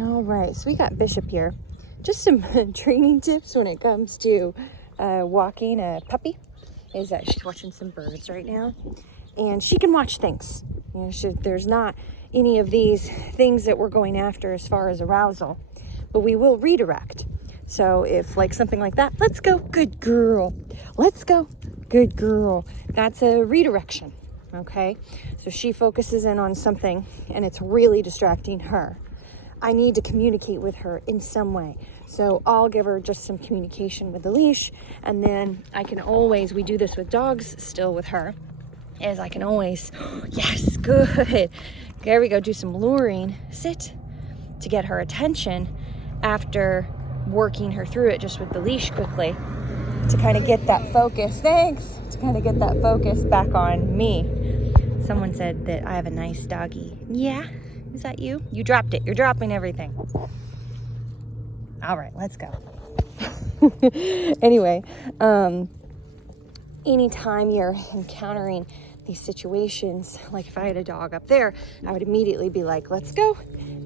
All right, so we got Bishop here. Just some training tips when it comes to walking a puppy is that she's watching some birds right now, and she can watch things. You know, there's not any of these things that we're going after as far as arousal, but we will redirect. So if like something like that, let's go, good girl. Let's go, good girl. That's a redirection, okay? So she focuses in on something and it's really distracting her. I need to communicate with her in some way. So I'll give her just some communication with the leash, and then I can always, we do this with dogs still with her, is I can always, yes, good. There we go, do some luring, sit, to get her attention after working her through it just with the leash quickly to kind of get that focus, thanks, to kind of get that focus back on me. Someone said that I have a nice doggy. Yeah. Is that you? You dropped it. You're dropping everything. All right, let's go. Anyway, anytime you're encountering these situations, like if I had a dog up there, I would immediately be like, let's go.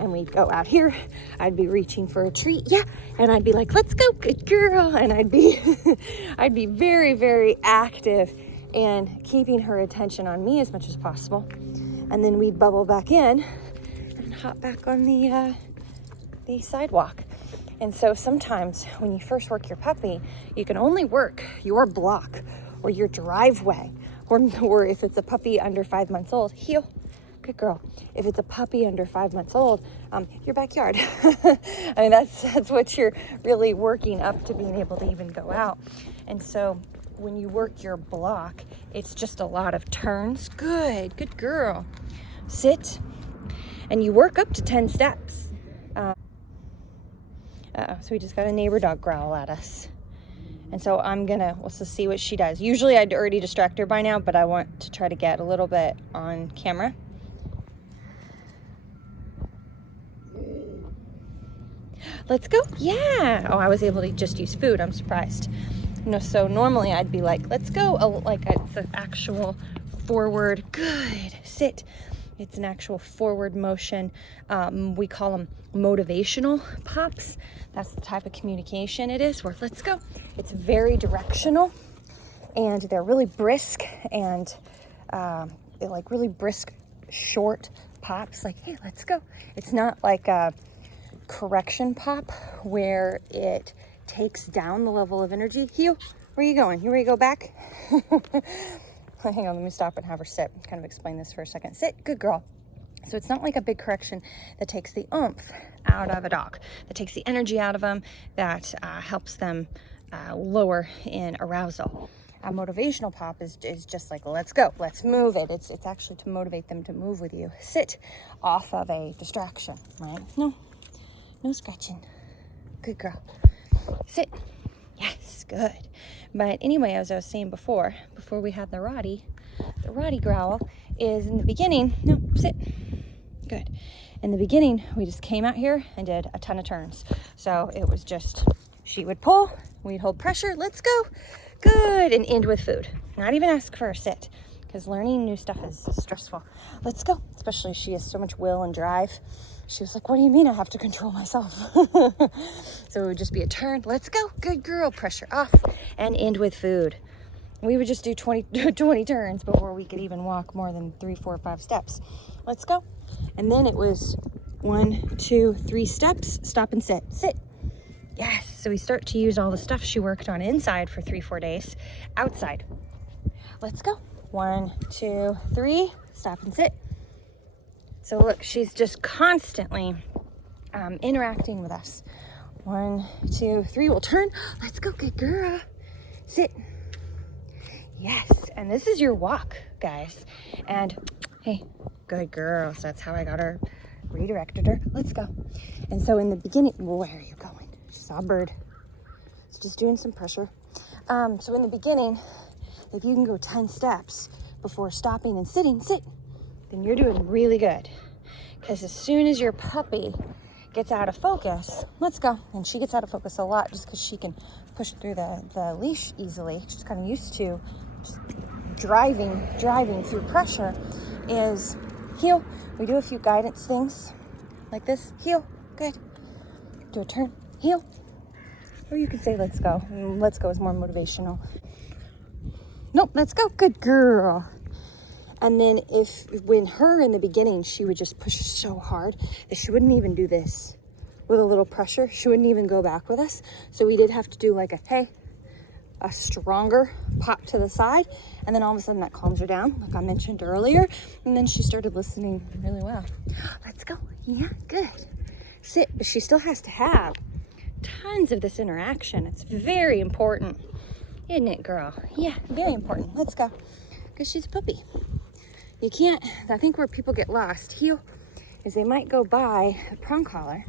And we'd go out here. I'd be reaching for a treat. Yeah. And I'd be like, let's go, good girl. And I'd be very, very active and keeping her attention on me as much as possible. And then we'd bubble back in and hop back on the sidewalk. And so sometimes when you first work your puppy, you can only work your block or your driveway, or if it's a puppy under 5 months old, heel, good girl. If it's a puppy under 5 months old, your backyard. I mean, that's what you're really working up to being able to even go out. And so when you work your block, it's just a lot of turns. Good girl. Sit. And you work up to 10 steps. So we just got a neighbor dog growl at us. And so let's just see what she does. Usually I'd already distract her by now, but I want to try to get a little bit on camera. Let's go. Yeah. Oh, I was able to just use food. I'm surprised. So normally I'd be like, let's go. Like it's an actual forward. Good. Sit. It's an actual forward motion. We call them motivational pops. That's the type of communication it is, where let's go. It's very directional, and they're really brisk, and they're like really brisk, short pops, like, hey, let's go. It's not like a correction pop where it takes down the level of energy. Heel, where are you going? You ready to go back? Hang on, let me stop and have her sit. Kind of explain this for a second. Sit, good girl. So it's not like a big correction that takes the oomph out of a dog, that takes the energy out of them, that helps them lower in arousal. A motivational pop is just like, let's go, let's move it. It's actually to motivate them to move with you. Sit off of a distraction, right? No scratching. Good girl. Sit. Yes, good. But anyway, as I was saying before we had the Roddy growl is in the beginning, no, sit. Good. In the beginning, we just came out here and did a ton of turns. So it was just, she would pull, we'd hold pressure, let's go. Good, and end with food. Not even ask for a sit, because learning new stuff is stressful. Let's go, especially she has so much will and drive. She was like, what do you mean I have to control myself? So it would just be a turn. Let's go. Good girl. Pressure off and end with food. We would just do 20 turns before we could even walk more than 3, 4, 5 steps. Let's go. And then it was 1, 2, 3 steps. Stop and sit. Sit. Yes. So we start to use all the stuff she worked on inside for 3, 4 days outside. Let's go. 1, 2, 3. Stop and sit. So look, she's just constantly interacting with us. 1, 2, 3, we'll turn. Let's go, good girl. Sit. Yes, and this is your walk, guys. And hey, good girl. So that's how I got her, redirected her. Let's go. And so in the beginning, where are you going? She saw a bird. It's just doing some pressure. So in the beginning, if you can go 10 steps before stopping and sitting, sit, then you're doing really good. Because as soon as your puppy gets out of focus, let's go. And she gets out of focus a lot just because she can push through the leash easily. She's kind of used to just driving through pressure. Is heel. We do a few guidance things like this. Heel. Good. Do a turn. Heel. Or you can say, let's go. Let's go is more motivational. Nope, let's go. Good girl. And then when her in the beginning, she would just push so hard that she wouldn't even do this with a little pressure. She wouldn't even go back with us. So we did have to do like a stronger pop to the side. And then all of a sudden that calms her down, like I mentioned earlier. And then she started listening really well. Let's go. Yeah, good. Sit, but she still has to have tons of this interaction. It's very important, isn't it, girl? Yeah, very important. Let's go. Because she's a puppy. You can't, I think where people get lost, heel, is they might go by the prong collar,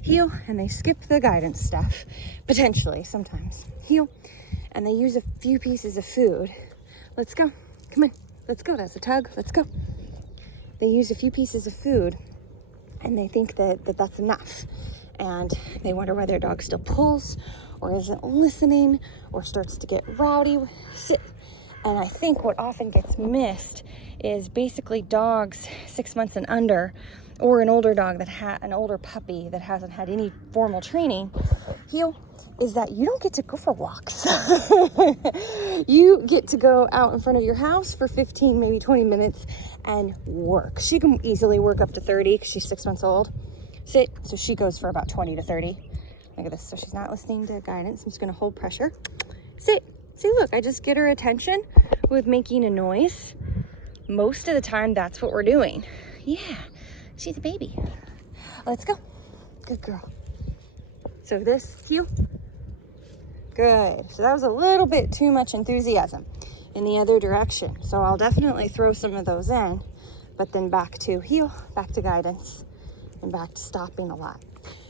heel, and they skip the guidance stuff, potentially, sometimes. Heel, and they use a few pieces of food. Let's go. Come on. Let's go. That's a tug. Let's go. They use a few pieces of food, and they think that that's enough. And they wonder why their dog still pulls, or isn't listening, or starts to get rowdy. Sit. And I think what often gets missed is basically dogs 6 months and under, or an older dog an older puppy that hasn't had any formal training, heel, is that you don't get to go for walks. You get to go out in front of your house for 15, maybe 20 minutes and work. She can easily work up to 30 because she's 6 months old. Sit. So she goes for about 20 to 30. Look at this. So she's not listening to guidance. I'm just going to hold pressure. Sit. See, look, I just get her attention with making a noise. Most of the time, that's what we're doing. Yeah, she's a baby. Let's go. Good girl. So this, heel. Good. So that was a little bit too much enthusiasm in the other direction. So I'll definitely throw some of those in, but then back to heel, back to guidance, and back to stopping a lot.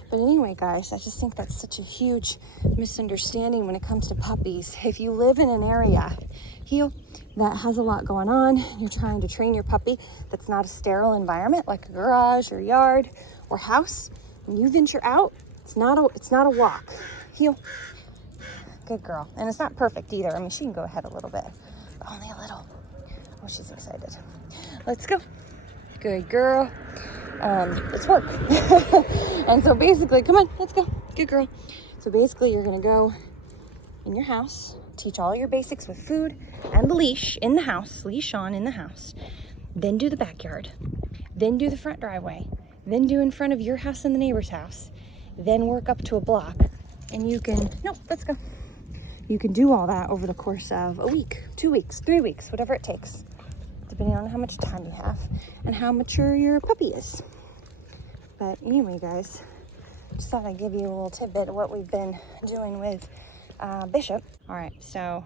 But anyway, guys, I just think that's such a huge misunderstanding when it comes to puppies. If you live in an area, heel, that has a lot going on, you're trying to train your puppy that's not a sterile environment like a garage or yard or house, and you venture out, it's not a walk. Heel. Good girl. And it's not perfect either. I mean, she can go ahead a little bit, but only a little. Oh, she's excited. Let's go. Good girl. Let's work. And so basically, come on, let's go. Good girl. So basically, you're going to go in your house, teach all your basics with food and the leash in the house, leash on in the house, then do the backyard, then do the front driveway, then do in front of your house and the neighbor's house, then work up to a block. And you can, let's go. You can do all that over the course of a week, 2 weeks, 3 weeks, whatever it takes, depending on how much time you have and how mature your puppy is. But anyway, guys, just thought I'd give you a little tidbit of what we've been doing with Bishop. All right, so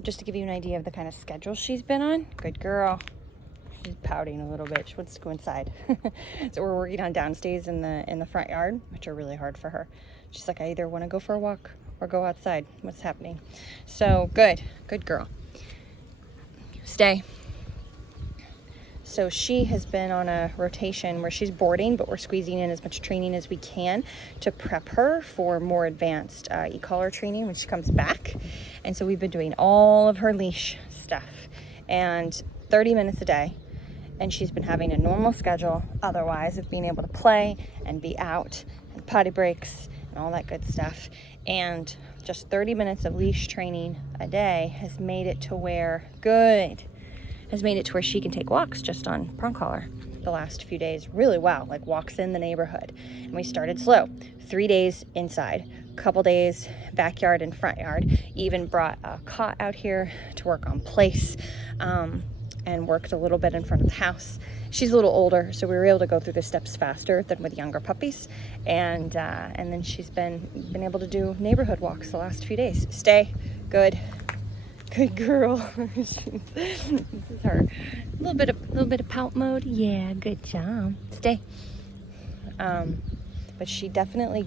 just to give you an idea of the kind of schedule she's been on. Good girl. She's pouting a little bit. She wants to go inside. So we're working on downstays in the front yard, which are really hard for her. She's like, I either want to go for a walk or go outside. What's happening? So good girl. Stay. So she has been on a rotation where she's boarding, but we're squeezing in as much training as we can to prep her for more advanced e-collar training when she comes back. And so we've been doing all of her leash stuff and 30 minutes a day. And she's been having a normal schedule otherwise of being able to play and be out and potty breaks and all that good stuff. And just 30 minutes of leash training a day has made it to where she can take walks just on prong collar the last few days really well, like walks in the neighborhood. And we started slow, 3 days inside, couple days backyard and front yard, even brought a cot out here to work on place, and worked a little bit in front of the house. She's a little older, so we were able to go through the steps faster than with younger puppies. And then she's been able to do neighborhood walks the last few days. Stay. Good girl. This is her. A little bit of pout mode. Yeah, good job. Stay. But she definitely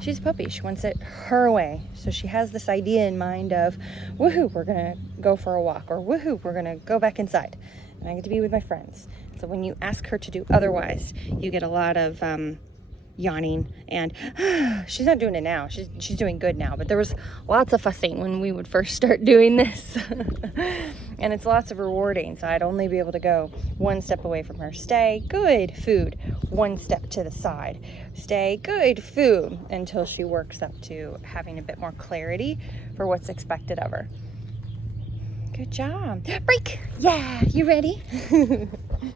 she's a puppy. She wants it her way. So she has this idea in mind of, woohoo, we're going to go for a walk, or woohoo, we're going to go back inside and I get to be with my friends. So when you ask her to do otherwise, you get a lot of yawning, and she's not doing it now. She's doing good now, but there was lots of fussing when we would first start doing this. And it's lots of rewarding, so I'd only be able to go one step away from her. Stay, good, food. One step to the side. Stay, good, food, until she works up to having a bit more clarity for what's expected of her. Good job. Break. Yeah, you ready?